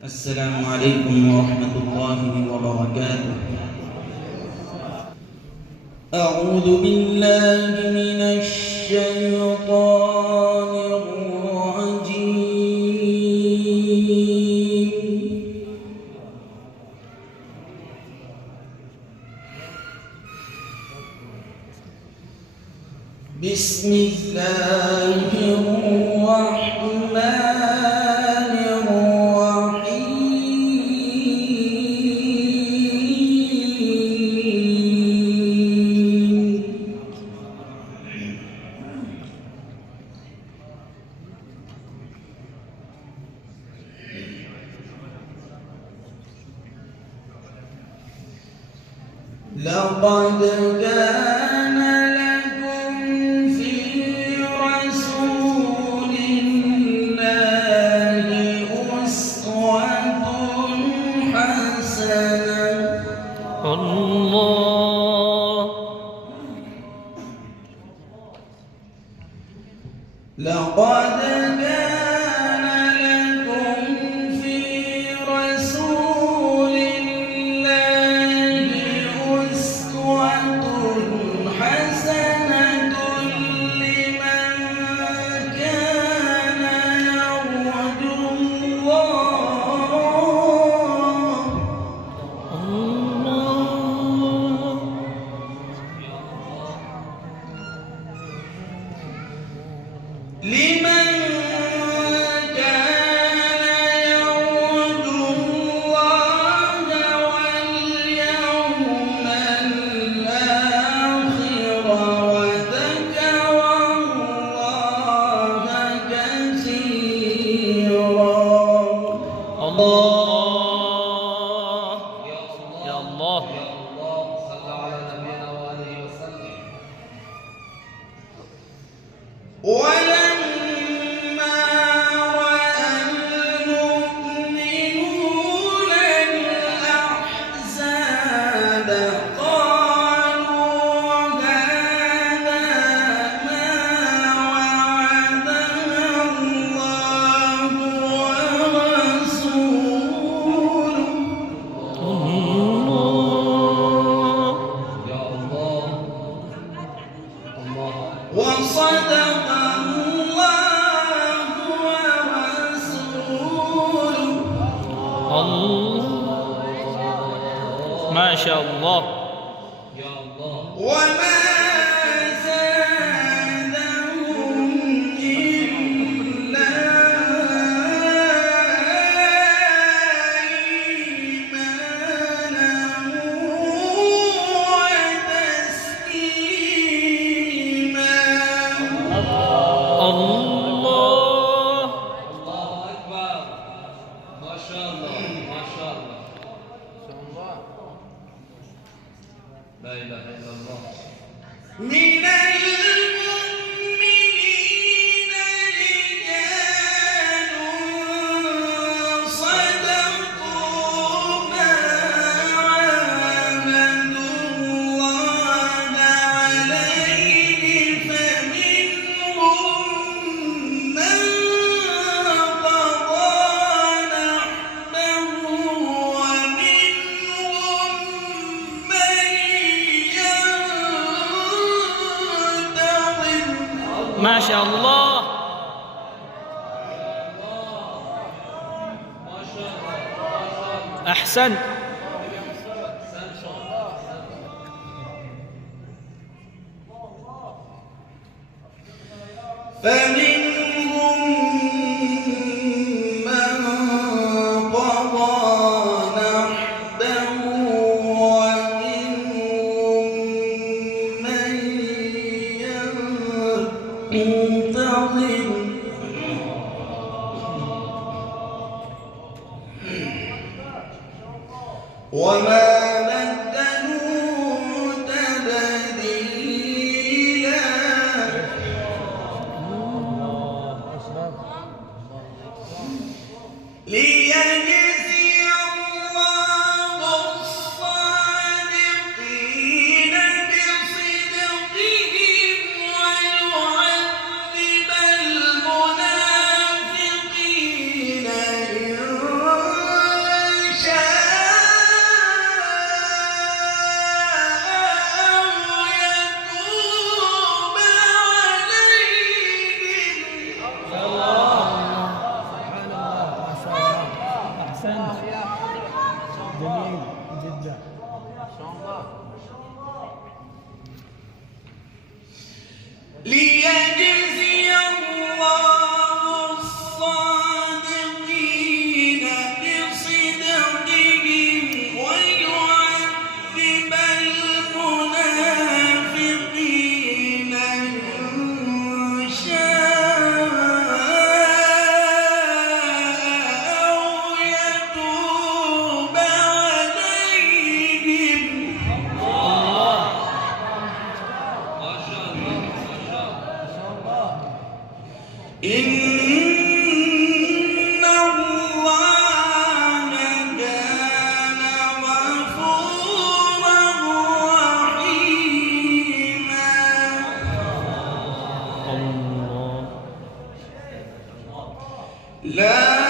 السلام عليكم ورحمة الله وبركاته. أعوذ بالله من الشيطان الرجيم. بسم الله الرحمن لقد كان لكم في رسول الله أسوة حسنة. الله. لقد كان لكم في رسول الله أسوة حسنة لمن كان يرجو الله. لمن كان يرجو الله واليوم الآخر وذكر الله كثيرا. الله يا الله صلى على نبينا وآله وسلم. ولما رأى المؤمنون الأحزاب قالوا هذا ما وعدنا الله ورسوله يا الله الله وصدق الله ورسوله. الله ما شاء الله. يا الله وما زادهم إلا إيمانا وتسليما. الله الله أكبر. ما شاء الله ما شاء الله. لا إله إلا الله. من المؤمنين رجال صدقوا ما عاهدوا الله عليه فمنهم من قضى نحبه ومنهم من ينتظر. ما شاء الله. أحسنت. فمنهم من قضى نحبه ومنهم من ينتظر. وما بدلوا تبديلا. ليجزي الله الصادقين بصدقهم ويعذب المنافقين إن ليجزي الله الصادقين بصدقهم ويعذب المنافقين إن شاء أو يتوب عليهم. إن الله كان غفورا رحيما. الله. لا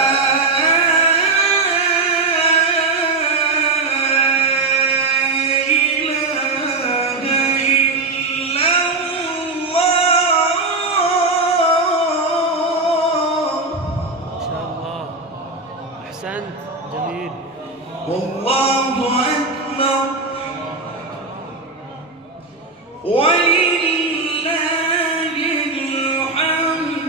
أحسنت جميل. والله أكبر ولله الحمد.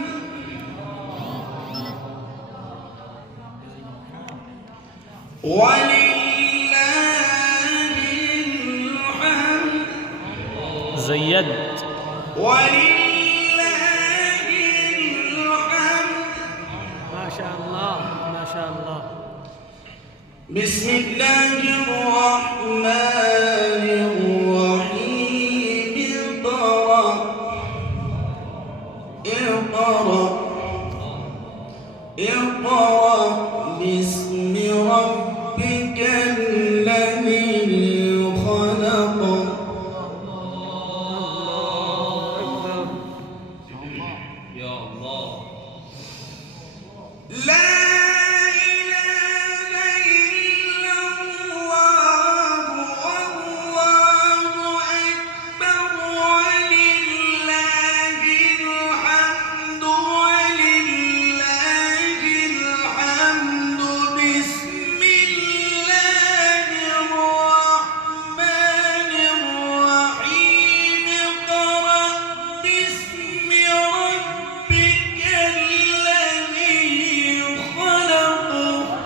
ولله الحمد. زينت. ولله الحمد. ما شاء الله ما شاء الله. بسم الله الرحمن الرحيم. اقرأ اقرأ باسم ربك الذي خلق. يا الله. لا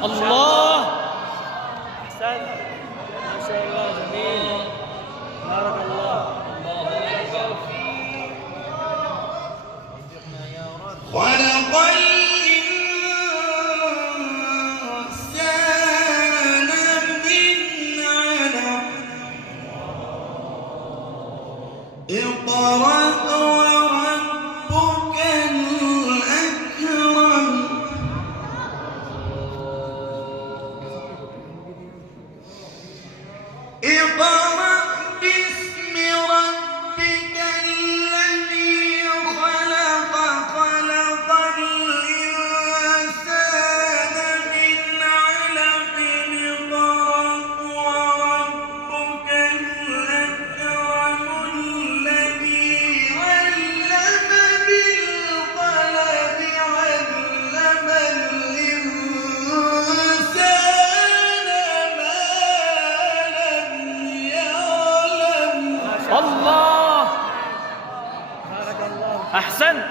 الله. أحسنت ما شاء الله جميل. بارك الله. خلق الإنسان من علق. اقرأ وربك الأكرم. اقرأ باسم ربك الذي خلق. خلق الإنسان من علق. اقرأ وربك الأكرم الذي علم بالقلم. علم الإنسان ما لم يعلم. الله. بارك الله. أحسنت.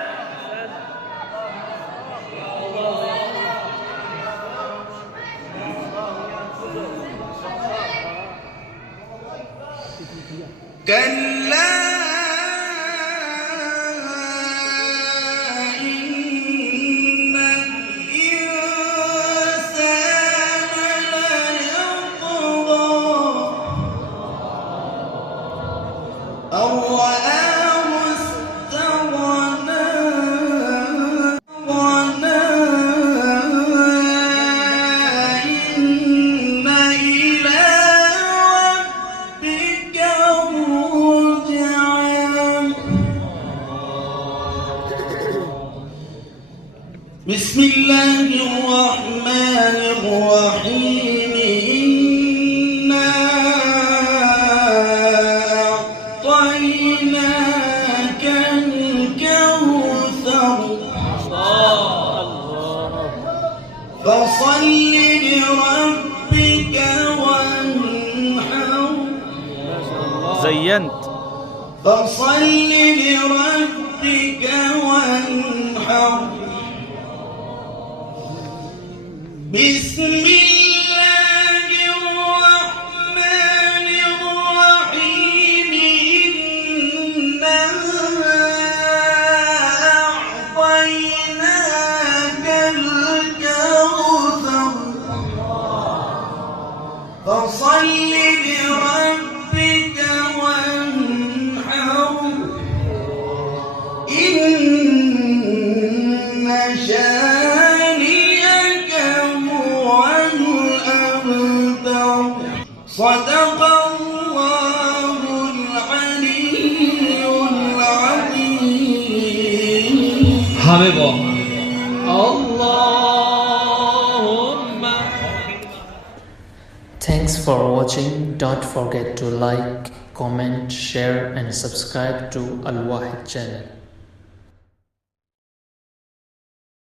كلا إن الإنسان ليطغى أن رآه استغنى. إن إلى ربك الرجعى. بسم الله الرحمن الرحيم. إنا أعطيناك الكوثر. فصل لربك وانحر. زينت. فصل لربك بسم الله الرحمن الرحيم إنا أعطيناك الكوثر فصل لربك وانحر إن شانئك هو الأبتر صدق الله العلي العظيم حبيب Allahumma. Thanks for watching. Don't forget to like, comment, share and subscribe to Al Wahid channel.